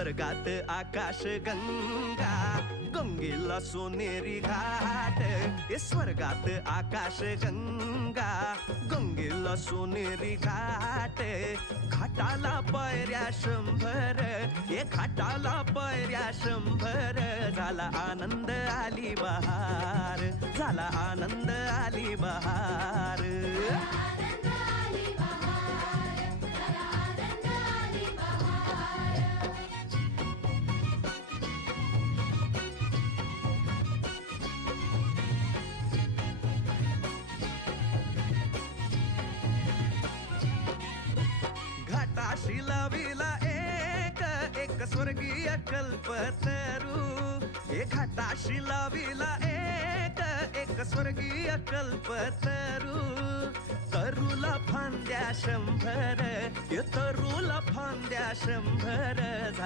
स्वर्गात आकाश गंगा, गंगेला सोनेरी घाट. स्वर्गात आकाश गंगा, गंगेला सोनेरी घाट. घाटाला पायऱ्या 100, घाटाला पायऱ्या 100. झाला आनंद आली बहार, झाला आनंद आली बहार. घाटाशी लाविला एक स्वर्गीय कल्पतरू. घाटाशी लाविला एक स्वर्गीय कल्पतरू. तरूला फांद्या 100, तरूला फांद्या 100.